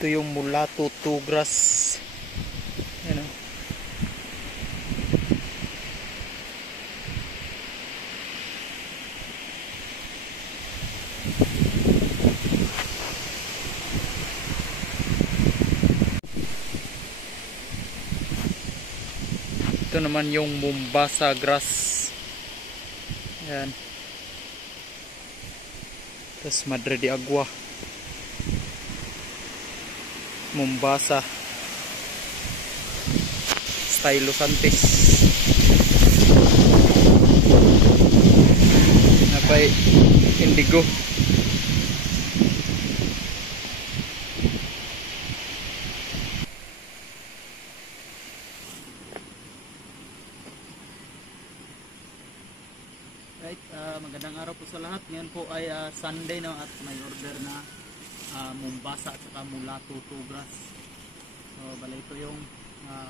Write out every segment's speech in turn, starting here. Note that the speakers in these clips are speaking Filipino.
Ito yung Mulato 2 grass. Ayan o. Ito naman yung Mombasa grass. Ayan. Tapos Madre de Agua. Mombasa. Stylosantis. Napay indigo. Right, magandang araw po sa lahat. Ngayon po ay Sunday na at may order na Mombasa at saka Mulato 2 grass. So bala ito yung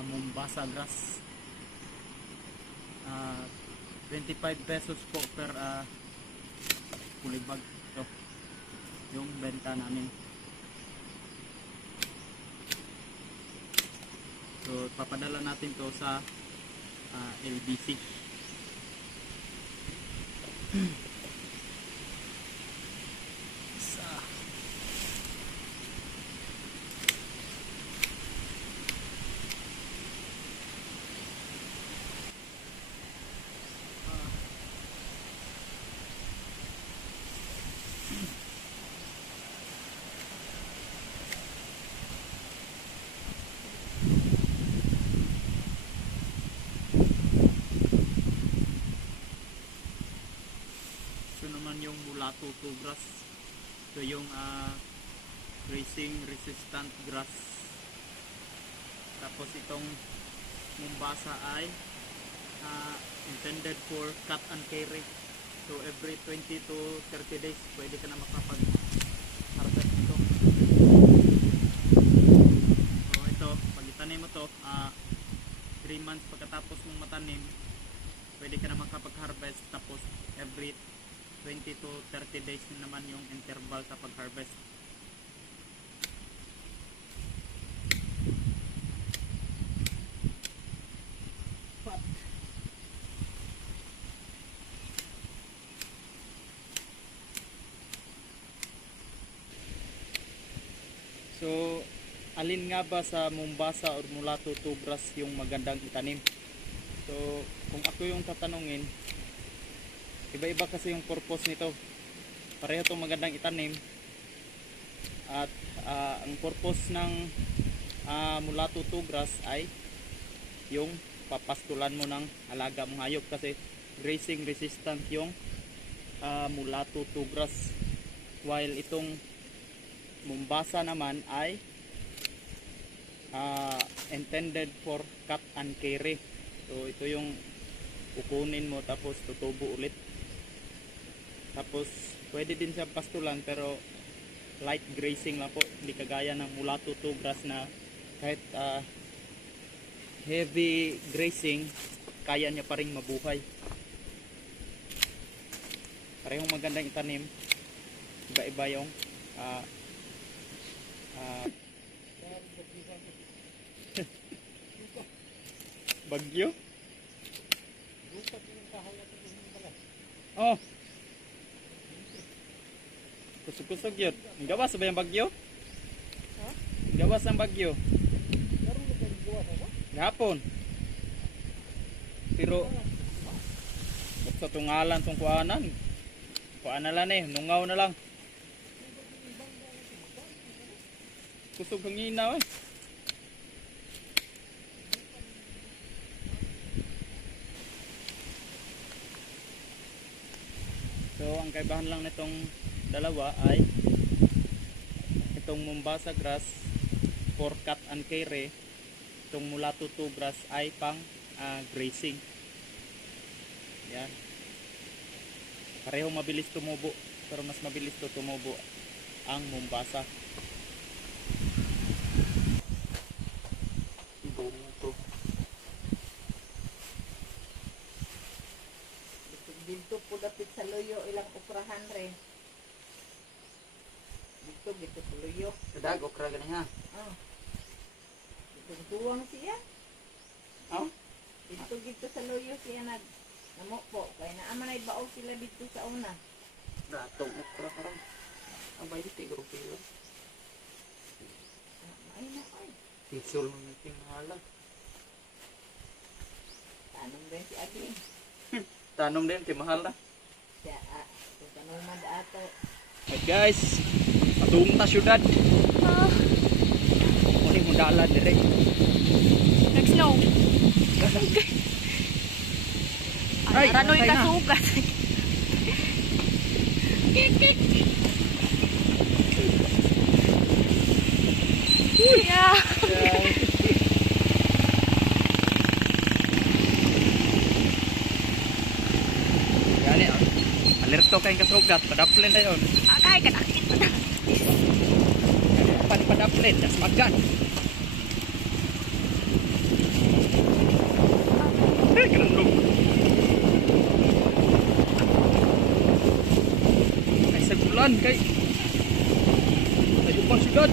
Mombasa grass. 25 pesos po per kulibag. Ito yung benta namin. So papadala natin to sa LBC. Ito naman yung Mulato 2 grass. Ito yung grazing resistant grass. Tapos itong Mombasa ay intended for cut and carry. So every 20 to 30 days pwede ka na makapag-harvest ito. So ito, pag itanim mo to 3 months pagkatapos mong matanim, pwede ka na makapag-harvest. Tapos every 20 to 30 days naman yung interval sa pag-harvest. So, alin nga ba sa Mombasa or Mulato 2 grass yung magandang itanim? So, kung ako yung tatanungin, iba-iba kasi yung purpose nito. Pareho itong magandang itanim. At ang purpose ng Mulato 2 grass ay yung papastulan mo ng alaga mong hayop, kasi grazing resistant yung Mulato 2 grass. While itong Mombasa naman ay intended for cut and carry. So ito yung kukunin mo tapos tutubo ulit. Tapos pwede din siya pastulan pero light grazing lang po, hindi kagaya ng Mulato 2 grass na kahit heavy grazing kaya niya pa rin mabuhay. Parehong magandang itanim, iba-iba yung bagyo. Oh, kusog-kusog yun. Ang gawas ba yung bagyo? Ang gawas ang bagyo gahapon. Pero sa tungalan tong kuanan lang nungaw na lang. Kusog hanginaw eh. So ang kaibahan lang nitong dalawa ay itong Mombasa grass for cut and carry, itong Mulato 2 grass ay pang grazing. Yan. Pareho mabilis tumubo, pero mas mabilis to tumubo ang Mombasa. Dito po dapit sa loyo ilang ukrahan re. Dito sa luyok. Kadag okra gani ha. Oh. Dito tuwang siya. Oh. Dito sa luyok siya namo po. Kaya naaman ay baog sila dito sa una. Datong okra karon. Abay dito garo pilo. Ay na ay. Tisul mo natin mahala. Tanong din si Aging. Tanom din kay mahal na. Siya, kung tanong man ato. Hey guys, padung ta syudad. Muni mo dala dire. Nag-snow. Ay, Ranoy patay ka na. sugat. Kik. Yeah. Gani alerto kay kasugat, padaplen dayon. Akay ka nakit mo na. Pan padaplen das magan. Grandog. Ay sa bulan kay. Ayo pa syudad.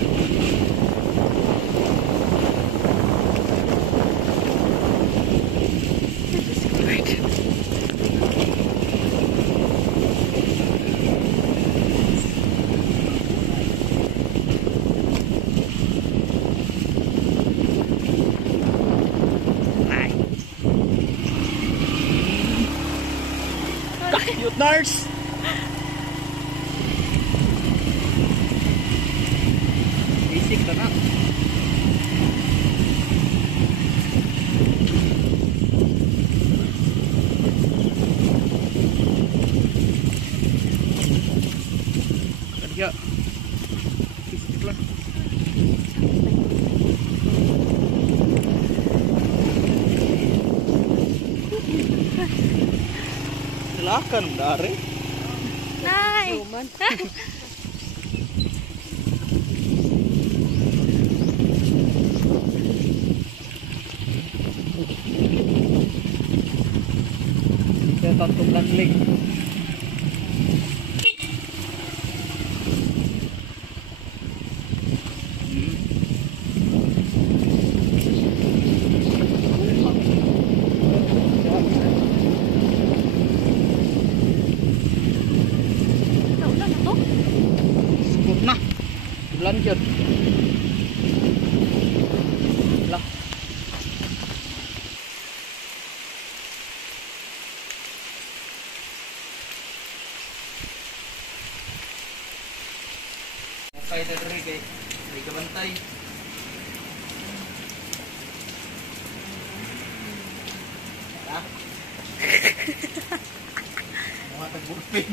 Cute nurse. Basic na na. Kaya basic lang. Silakan dari. Nay. Saya tantung dangling. Naulan na to. Sukut na. Bulan jud. Lah. Okay, dari kay may kabantay. Ah. Mga tagbulpin.